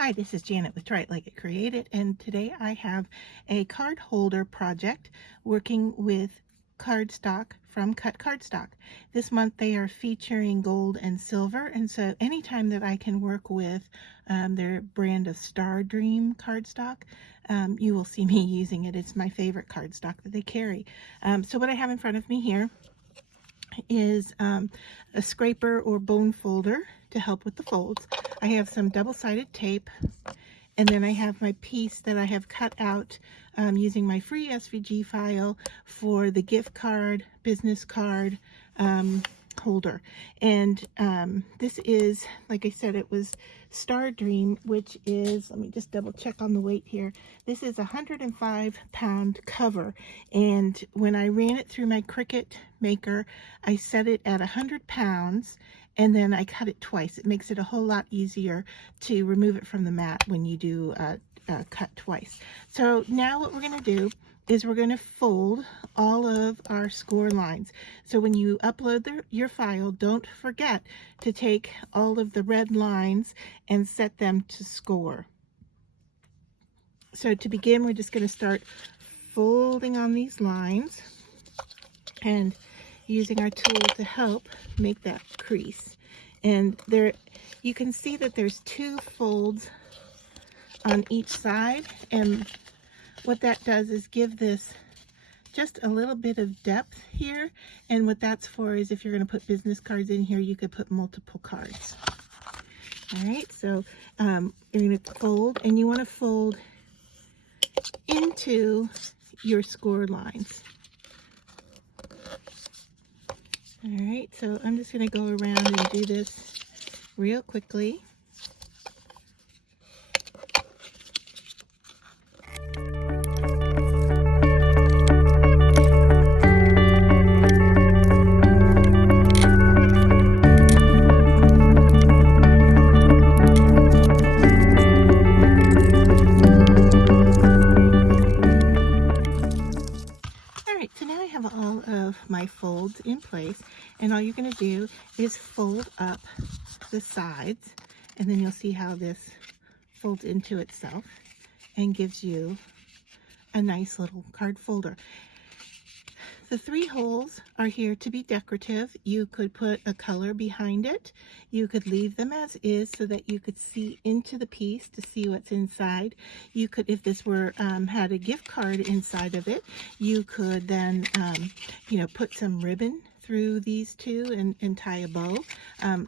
Hi, this is Janet with Try It Like It Created, and today I have a card holder project working with cardstock from Cut Cardstock. This month they are featuring gold and silver, and so anytime that I can work with their brand of Star Dream cardstock, you will see me using it. It's my favorite cardstock that they carry. So what I have in front of me here is a scraper or bone folder to help with the folds. I have some double-sided tape, and then I have my piece that I have cut out using my free SVG file for the gift card, business card holder. And this is, like I said, it was Star Dream, which is, let me just double check on the weight here. This is a 105-pound cover, and when I ran it through my Cricut maker, I set it at 100 pounds, and then I cut it twice. It makes it a whole lot easier to remove it from the mat when you do cut twice. So now what we're going to do is we're going to fold all of our score lines. So when you upload your file, don't forget to take all of the red lines and set them to score. So to begin, we're just going to start folding on these lines and using our tool to help make that crease. And there, you can see that there's two folds on each side, and what that does is give this just a little bit of depth here. And what that's for is if you're going to put business cards in here, you could put multiple cards. All right, so you're going to fold, and you want to fold into your score lines. All right, so I'm just going to go around and do this real quickly. So now I have all of my folds in place, and all you're going to do is fold up the sides, and then you'll see how this folds into itself and gives you a nice little card folder. The 3 holes are here to be decorative. You could put a color behind it. You could leave them as is so that you could see into the piece to see what's inside. You could, if this were had a gift card inside of it, you could then put some ribbon through these two and tie a bow.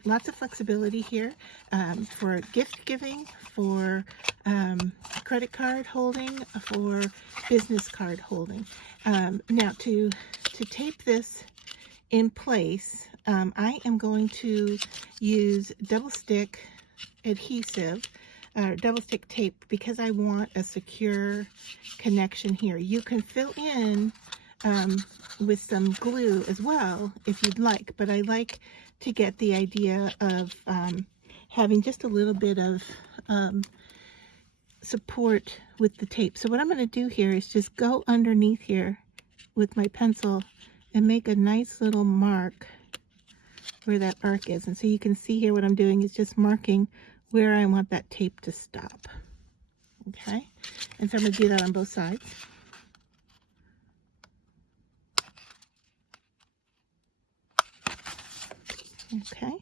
Lots of flexibility here for gift giving, for credit card holding, for business card holding. Now to tape this in place, I am going to use double stick adhesive, double stick tape, because I want a secure connection here. You can fill in with some glue as well if you'd like, but I like to get the idea of having just a little bit of support with the tape. So what I'm going to do here is just go underneath here with my pencil and make a nice little mark where that arc is. And so you can see here what I'm doing is just marking where I want that tape to stop. Okay, and so I'm going to do that on both sides. Okay,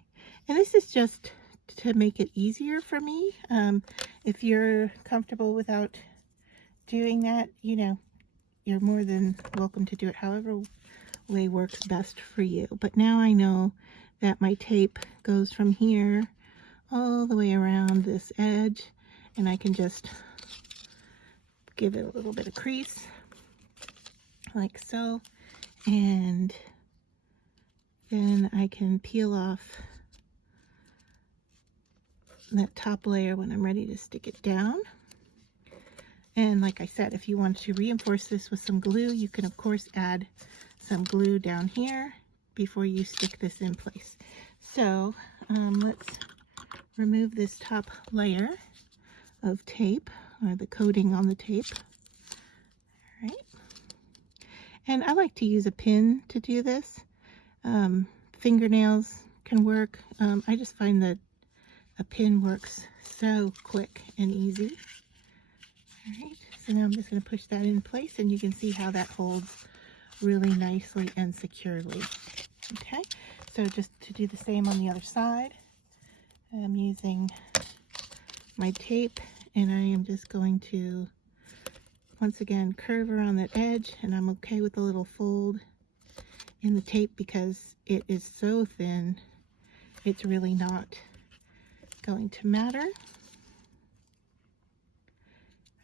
and this is just to make it easier for me. If you're comfortable without doing that, you're more than welcome to do it however way works best for you. But now I know that my tape goes from here all the way around this edge, and I can just give it a little bit of crease like so, and then I can peel off that top layer when I'm ready to stick it down. And like I said, if you want to reinforce this with some glue, you can of course add some glue down here before you stick this in place. So let's remove this top layer of tape, or the coating on the tape. All right, and I like to use a pin to do this. Fingernails can work. I just find that a pin works so quick and easy. All right, so now I'm just going to push that in place, and you can see how that holds really nicely and securely. Okay, so just to do the same on the other side, I'm using my tape, and I am just going to once again curve around that edge, and I'm okay with the little fold in the tape because it is so thin, it's really not going to matter.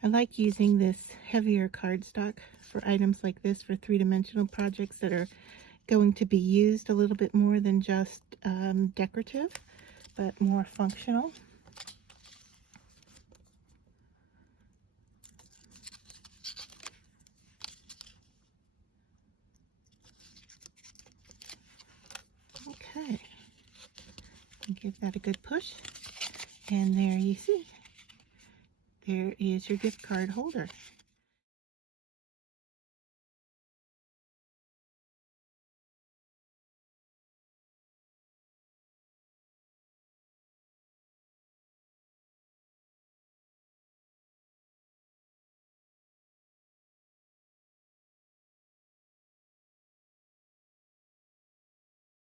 I like using this heavier cardstock for items like this, for three-dimensional projects that are going to be used a little bit more than just decorative, but more functional. Okay, give that a good push, and there you see, there is your gift card holder.